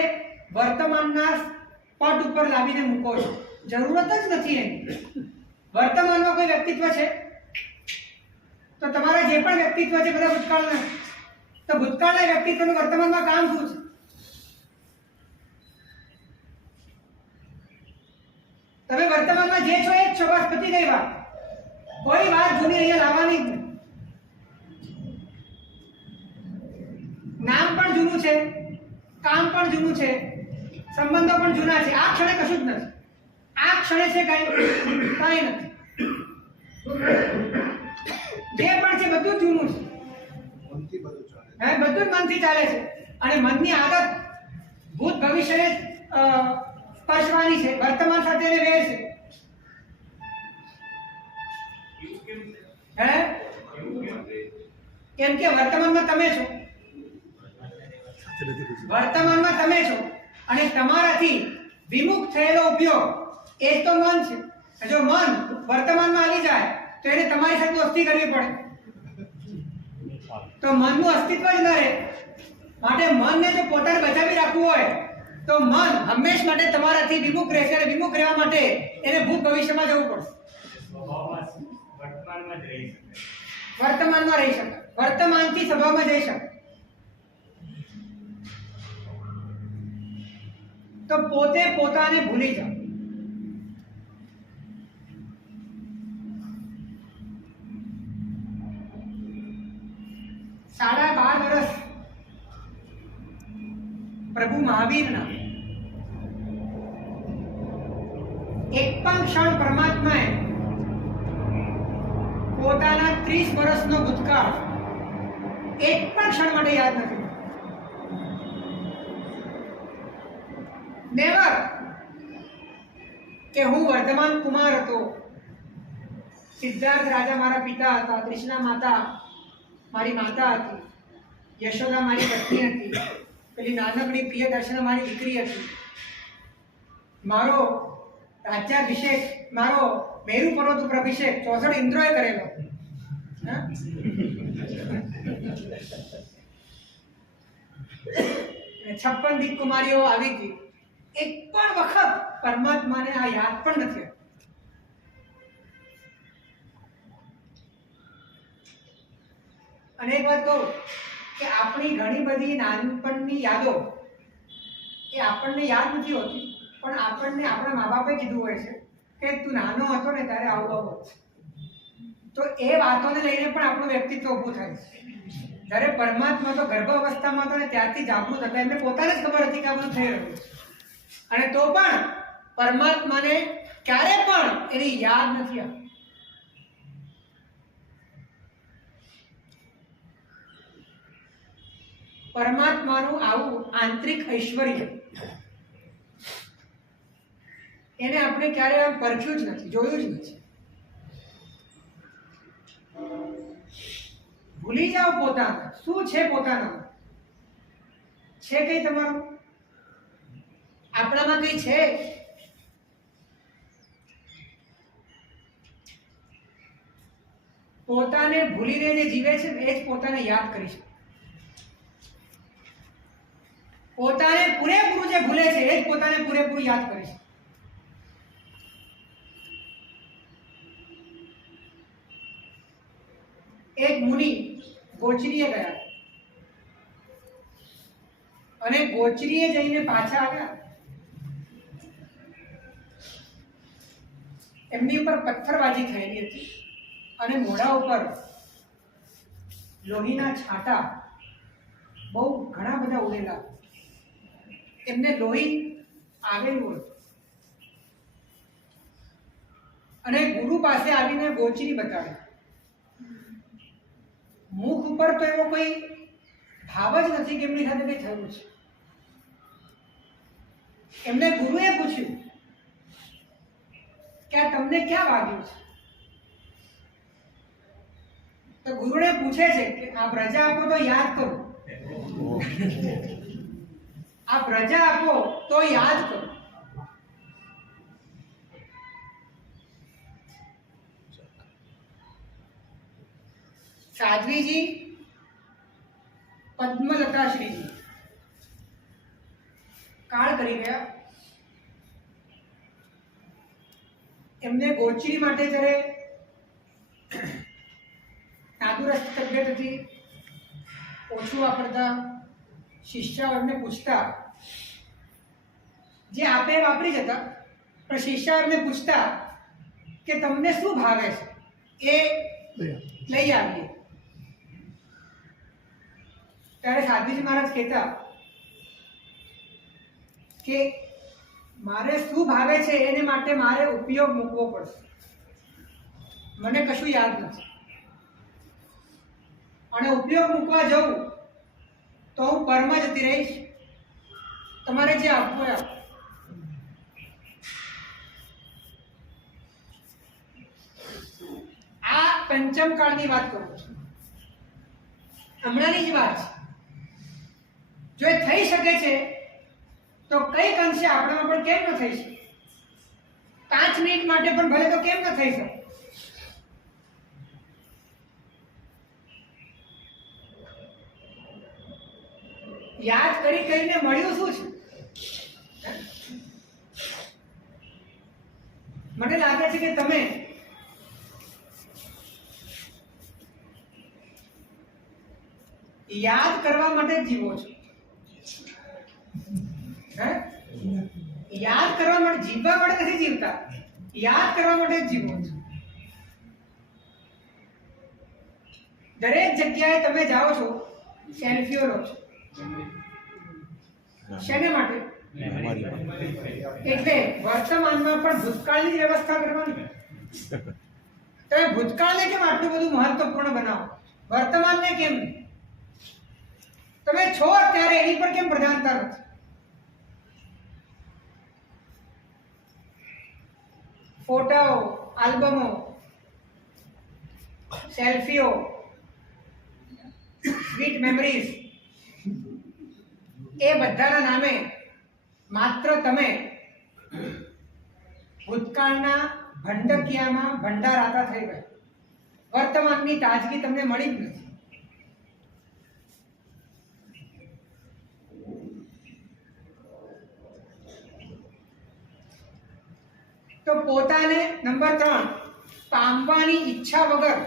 વર્તમાનના પટ ઉપર લાવીને મૂકો છો. જરૂરત જ નથી એની. વર્તમાનમાં કોઈ વ્યક્તિત્વ છે? તો તમારા જે પણ વ્યક્તિત્વ છે બધા ભૂતકાળના. તો ભૂતકાળના વ્યક્તિત્વનું વર્તમાનમાં કામ શું છે? તમે વર્તમાનમાં જે છો એ જ છો, બસ પતી ગઈ વાત. કોઈ વાત જૂની અહીંયા લાવવાની જ નહીં. નામ પણ જૂનું છે, કામ પણ જૂનું છે, સંબંધો પણ જૂના છે. આ ક્ષણે કશું જ નથી. આ ક્ષણે છે કાંઈ નથી. જે પણ છે બધું જ જૂનું છે. મનથી બધું ચાલે. હે, બધું જ મનથી ચાલે છે. અને મનની આદત ભૂત ભવિષ્યને સ્પર્શવાની છે. વર્તમાન સાથે એને વેર છે. હે, કેમ કે વર્તમાનમાં તમે છો. વર્તમાનમાં તમે છો અને તમારાથી વિમુખ થયેલો ઉપયોગ એ તો મન છે. જો મન વર્તમાનમાં આવી જાય તો એને તમારી સાથે દોસ્તી કરવી પડે, તો મનનું અસ્તિત્વ જ ન રહે. માટે મનને જો પોતાને બચાવી રાખવું હોય તો મન હંમેશ માટે તમારાથી વિમુખ રહેશે અને વિમુખ રહેવા માટે એને ભૂત ભવિષ્યમાં જવું પડશે. વર્તમાનમાં રહી શકે, વર્તમાનથી સ્વભાવમાં જઈ શકે. તો પોતે પોતાને ભૂલી જાઓ. સાડા 12 વર્ષ પ્રભુ મહાવીરના એક પણ ક્ષણ પરમાત્માએ પોતાના 30 વર્ષનો ભૂતકાળ એક પણ ક્ષણ માટે યાદ નથી. નેવર કે હું વર્ધમાન કુમાર હતો, સિદ્ધાર્થ રાજા મારા પિતા હતા, કૃષ્ણા માતા મારી માતા હતી, યશોદા મારી પત્ની હતી, પેલી નાનકડી પ્રિયદર્શના મારી દીકરી હતી, મારો રાજ્યાભિષેક, મારો મેરુ પર્વત ઉપર અભિષેક 64 ઇન્દ્રોએ કરેલો. 56 દીપ કુમારીઓ આવી હતી. એક પણ વખત પરમાત્માને આ યાદ પણ નથી. અને એક વાત કહું કે આપણી ઘણી બધી નાનપણની યાદો એ આપણને યાદ નથી હોતી, પણ આપણને આપણા મા બાપે કીધું હોય છે કે તું નાનો હતો ને ત્યારે આવું આવું. તો એ વાતોને લઈને પણ આપણું વ્યક્તિત્વ ઊભું થાય છે. જ્યારે પરમાત્મા તો ગર્ભ અવસ્થામાં હતો ને ત્યારથી જાગૃત હતા, એમને પોતાને જ ખબર હતી કે આ બધું થઈ રહ્યું છે. અને તો પણ પરમાત્માને ક્યારે પણ એની યાદ નથી આવતી. પરમાત્માનું આવું આંતરિક ઐશ્વર્ય એને આપણે ક્યારે આમ પરખ્યું જ નથી, જોયું જ નથી. ભૂલી જાઓ પોતાના શું છે. પોતાના છે કઈ તમારું? આપણામાં કઈ છે? પોતાને ભૂલીને જે જીવે છે એ જ પોતાને યાદ કરી શકે. પોતાને પૂરેપૂરું જે ભૂલે છે એ જ પોતાને પૂરેપૂરું યાદ કરે છે. એક મુનિ ગોચરીએ ગયા અને ગોચરીએ જઈને પાછા આવ્યા. એમની ઉપર પથ્થરબાજી થયેલી હતી અને મોઢા ઉપર લોહીના છાંટા બહુ ઘણા બધા ઉડેલા. એમને લોહી આવેલું હતું અને ગુરુ પાસે આવીને ગોચરી બતાવી. મુખ ઉપર તો એવો કોઈ ભાવ જ નથી કે એમની સાથે કંઈ થયું છે. એમને ગુરુએ પૂછ્યું કે આ તમને ક્યાં વાગ્યું છે? તો ગુરુને પૂછે છે કે આ પ્રજા આપો તો યાદ કરો, આ પ્રજા આપો તો યાદ કરો. સાધ્વીજી પદ્મલતા શ્રીજી કાળ કરી ગયા એમને ગોચરી માટે જ્યારે તંદુરસ્ત તબિયત હતી, ઓછું વાપરતા, શિષ્યાઓ એમને પૂછતા, જે આપે એ વાપરી જતા, પણ શિષ્યાઓ એમને પૂછતા કે તમને શું ભાવે છે એ લઈ આવીએ. ત્યારે સાધુજી મહારાજ કહેતા કે મારે શું ભાવે છે એને માટે મારે ઉપયોગ મૂકવો પડશે, મને કશું યાદ નથી, અને ઉપયોગ મૂકવા જવું તો હું પરમ જતી રહીશ, તમારે જે આપવું એ આપો. આ પંચમ કાળની વાત કરું છું, હમણાંની જ વાત છે. જો એ થઈ શકે છે તો કઈક અંશે આપણામાં પણ કેમ ન થઈ શકે? 5 મિનિટ માટે પણ ભલે તો કેમ ન થઈ શકે? યાદ કરી કરીને મળ્યું શું છે? મને લાગે છે કે તમે યાદ કરવા માટે જ જીવો છો. યાદ કરવા માટે જીવવા માટે નથી જીવતા, યાદ કરવા માટે જ જીવો છો. દરેક જગ્યાએ તમે જાઓ છો, સેલ્ફીઓ લો છો. શેને માટે? એટલે વર્તમાનમાં પણ ભૂતકાળની વ્યવસ્થા કરવાની. તમે ભૂતકાળને કેમ આટલું બધું મહત્વપૂર્ણ બનાવો, વર્તમાનને કેમ? તમે છો ત્યારે એની પર કેમ પ્રધાનતા નથી? ફોટો, આલ્બમો, સેલ્ફીઓ, સ્વીટ મેમરીઝ, એ બધાના નામે માત્ર તમે ભૂતકાળના ભંડકિયામાં ભંડારાતા થઈ ગયા. વર્તમાનની તાજગી તમને મળી જ નથી. તો પોતાને નંબર 3 પામવાની ઈચ્છા વગર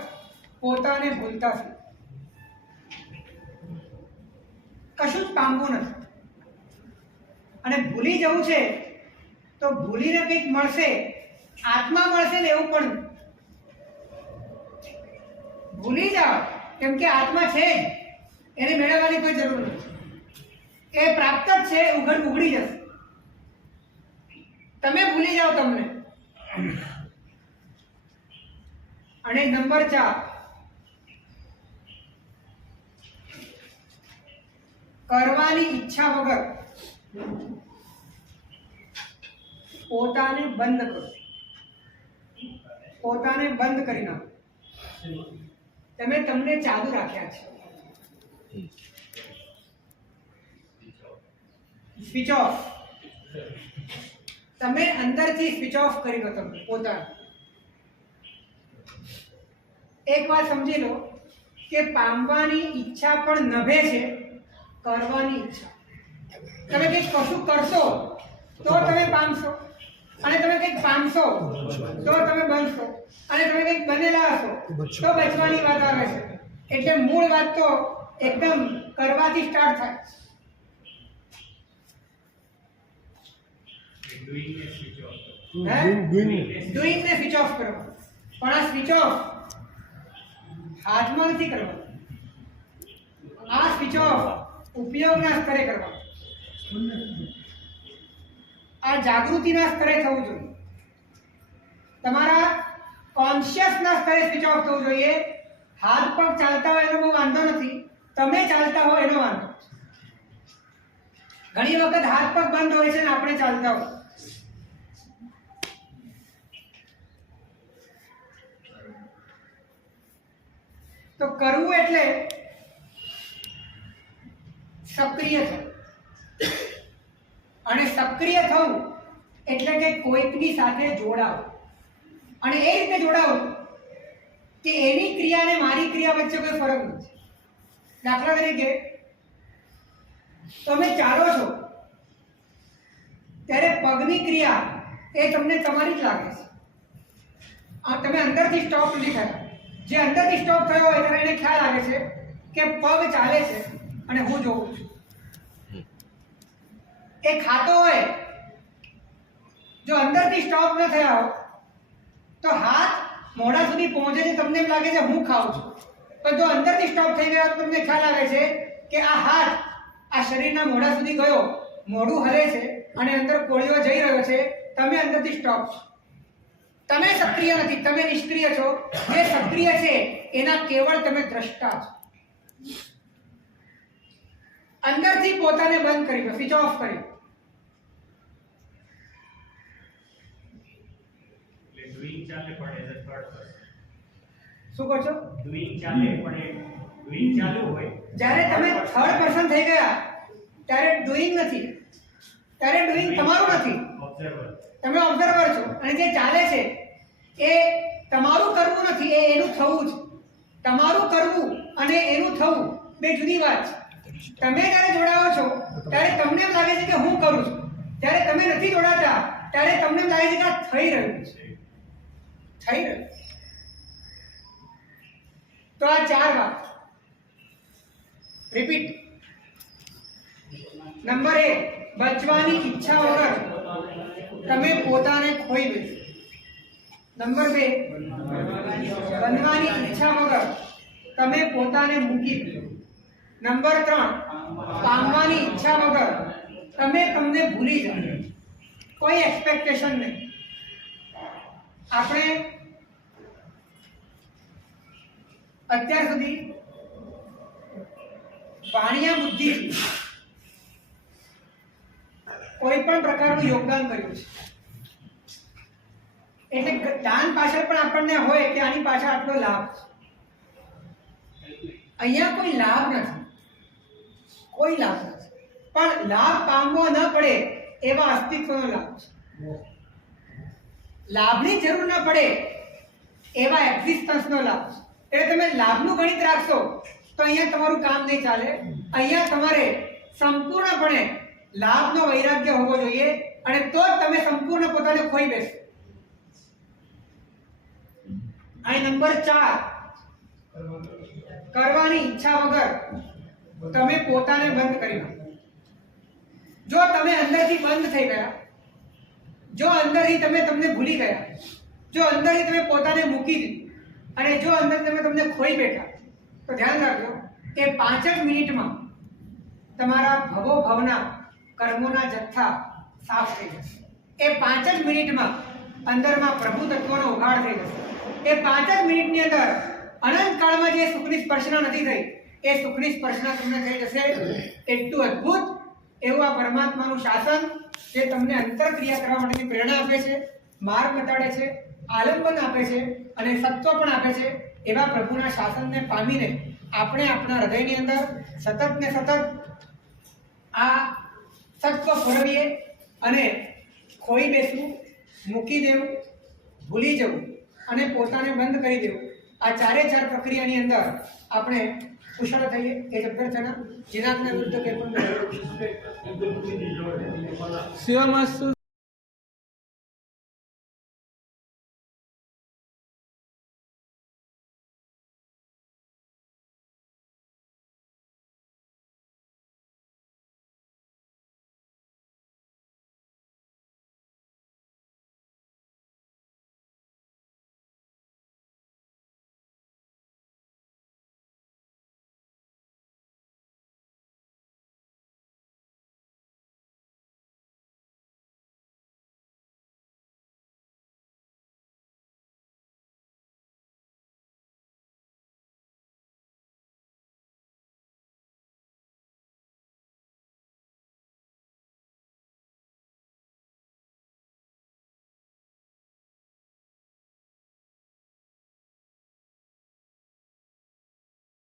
પોતાને ભૂલતા થઈ. કશું જ પામવું નથી, અને ભૂલી જવું છે તો ભૂલીને કંઈક મળશે, આત્મા મળશે ને એવું પણ ભૂલી જાઓ, કેમ કે આત્મા છે જ, એને મેળવવાની કોઈ જરૂર નથી. એ પ્રાપ્ત જ છે, ઉઘડી જશે. તમે ભૂલી જાઓ તમને. અને નંબર 4 કરવાની ઈચ્છા વગર પોતાને બંધ કરો, પોતાને બંધ કરી નાખો. તમે તમને ચાલુ રાખ્યા છે. Switch off. તમે અંદરથી સ્વિચ ઓફ કરી દો તમને પોતાને. એક વાત સમજી લો કે પામવાની ઈચ્છા પણ નભે છે, કરવાની ઈચ્છા. તમે કંઈક કશું કરશો તો તમે પામશો, અને તમે કંઈક પામશો તો તમે બનશો, અને તમે કંઈક બનેલા હશો તો બચવાની વાત આવે છે. એટલે મૂળ વાત તો એકદમ કરવાથી સ્ટાર્ટ થાય. ડુઈંગ ને સ્વિચ ઓફ કરો. પણ આ સ્વિચ ઓફ હાથમાં નથી કરવાનું, આ સ્વિચ ઓફ ઉપયોગના સ્તરે કરવાનું. આ જાગૃતિના સ્તરે થવું જોઈએ, તમારા કોન્શિયસના સ્તરે સ્વિચ ઓફ થવું જોઈએ. હાથ પગ ચાલતા હોય એનો બહુ વાંધો નથી, તમે ચાલતા હો એનો વાંધો. ઘણી વખત હાથ પગ બંધ હોય છે ને આપણે ચાલતા હોય. તો કરવું એટલે સક્રિય થવું, અને સક્રિય થવું એટલે કે કોઈકની સાથે જોડાવું, અને એ રીતે જોડાવું કે એની ક્રિયા અને મારી ક્રિયા વચ્ચે કોઈ ફરક નથી. દાખલા તરીકે તમે ચાલો છો ત્યારે પગની ક્રિયા એ તમને તમારી જ લાગે છે, તમે અંદરથી સ્ટોપ નથી થયા. જે અંદરથી સ્ટોપ થયો હોય ત્યારે એને ખ્યાલ આવે છે કે પગ ચાલે છે અને હું જોઉં છું. એ ખાતો હોય, જો અંદરથી સ્ટોપ ન થયા હોય તો હાથ મોઢા સુધી પહોંચે છે, તમને એમ લાગે છે હું ખાઉં છું. પણ જો અંદરથી સ્ટોપ થઈ ગયો તો તમને ખ્યાલ આવે છે કે આ હાથ આ શરીરના મોઢા સુધી ગયો, મોઢું હલે છે અને અંદર કોળીઓ જઈ રહ્યો છે. તમે અંદરથી સ્ટોપ છો. તમે સક્રિય નથી, તમે નિષ્ક્રિય છો. જે સક્રિય છે એના કેવળ તમે દ્રષ્ટા છો. અંદરથી પોતાને બંધ કરી દો, સ્વિચ ઓફ કરી દો. ડુઈંગ ચાલે પણ એઝ અ થર્ડ પર્સન. શું કહો છો? ડુઈંગ ચાલે પણ એ ડુઈંગ ચાલુ હોય. જ્યારે તમે થર્ડ પર્સન થઈ ગયા ત્યારે ડુઈંગ નથી, ત્યારે ડુઈંગ તમારું નથી. ઓબ્ઝર્વર. તમે ઓબ્ઝર્વર છો અને જે ચાલે છે એ તમારું કરવું નથી, એ એનું થવું છે. તમારું કરવું અને એનું થવું બે જુદી વાત છે. તમે જ્યારે જોડાઓ છો ત્યારે તમને એમ લાગે છે કે હું કરું છું. જ્યારે તમે નથી જોડાતા ત્યારે તમને એમ લાગે છે કે આ થઈ રહ્યું છે, થઈ રહ્યું. તો આ 4 વાત રિપીટ. નંબર 1, બચવાની ઈચ્છા વગર તમે પોતાને ખોઈ બેસો. નંબર 2, બનવાની ઈચ્છા વગર તમે પોતાને મૂકી દો. નંબર 3, પામવાની ઈચ્છા વગર તમે તમને ભૂલી જાઓ. કોઈ એક્સપેક્ટેશન નહીં. આપણે અત્યાર સુધી વાણિયા બુદ્ધિથી કોઈ પણ પ્રકારનું યોગદાન કર્યું છે. એટલે દાન પાછળ પણ આપણને હોય કે આની પાછળ આટલો લાભ છે. અહીંયા કોઈ લાભ નથી, કોઈ લાભ નથી. પણ લાભ પામવો ન પડે એવા અસ્તિત્વનો લાભ છે. લાભની જરૂર ન પડે એવા એક્ઝિસ્ટન્સનો લાભ છે. એટલે તમે લાભનું ગણિત રાખશો તો અહીંયા તમારું કામ નહીં ચાલે. અહીંયા તમારે સંપૂર્ણપણે લાભનો વૈરાગ્ય હોવો જોઈએ અને તો જ તમે સંપૂર્ણ પોતાને ખોઈ બેસો. અને નંબર 4, કરવાની ઈચ્છા વગર તમે પોતાને બંધ કરી નાખો. જો તમે અંદરથી બંધ થઈ ગયા, જો અંદરથી તમે તમને ભૂલી ગયા, જો અંદરથી તમે પોતાને મૂકી દીધું અને જો અંદર તમે તમને ખોઈ બેઠા, તો ધ્યાન રાખજો કે 5 જ મિનિટમાં તમારા ભવો ભવના કર્મોના જથ્થા સાફ થઈ જશે. એ 5 જ મિનિટમાં અંદરમાં પ્રભુ તત્વનો ઉઘાડ થઈ જશે. એ 5 જ મિનિટની અંદર અનંત કાળમાં જે સુખની સ્પર્શના નથી થઈ એ સુખની સ્પર્શના તમને થઈ જશે. એટલું અદ્ભુત એવું આ પરમાત્માનું શાસન જે તમને અંતરક્રિયા કરવા માટેની પ્રેરણા આપે છે, માર્ગ બતાડે છે, આલંબન આપે છે અને સત્વ પણ આપે છે. એવા પ્રભુના શાસનને પામીને આપણે આપણા હૃદયની અંદર સતત ને સતત આ સત્વ ફોરવીએ અને ખોઈ બેસવું, મૂકી દેવું, ભૂલી જવું અને પોતાને બંધ કરી દેવું. આ 4 પ્રક્રિયાની અંદર આપણે કુશળ થઈએ એ જ અભ્યર્થના. જીનાતના વિરુદ્ધ કે પણ શિવમસ્તુ.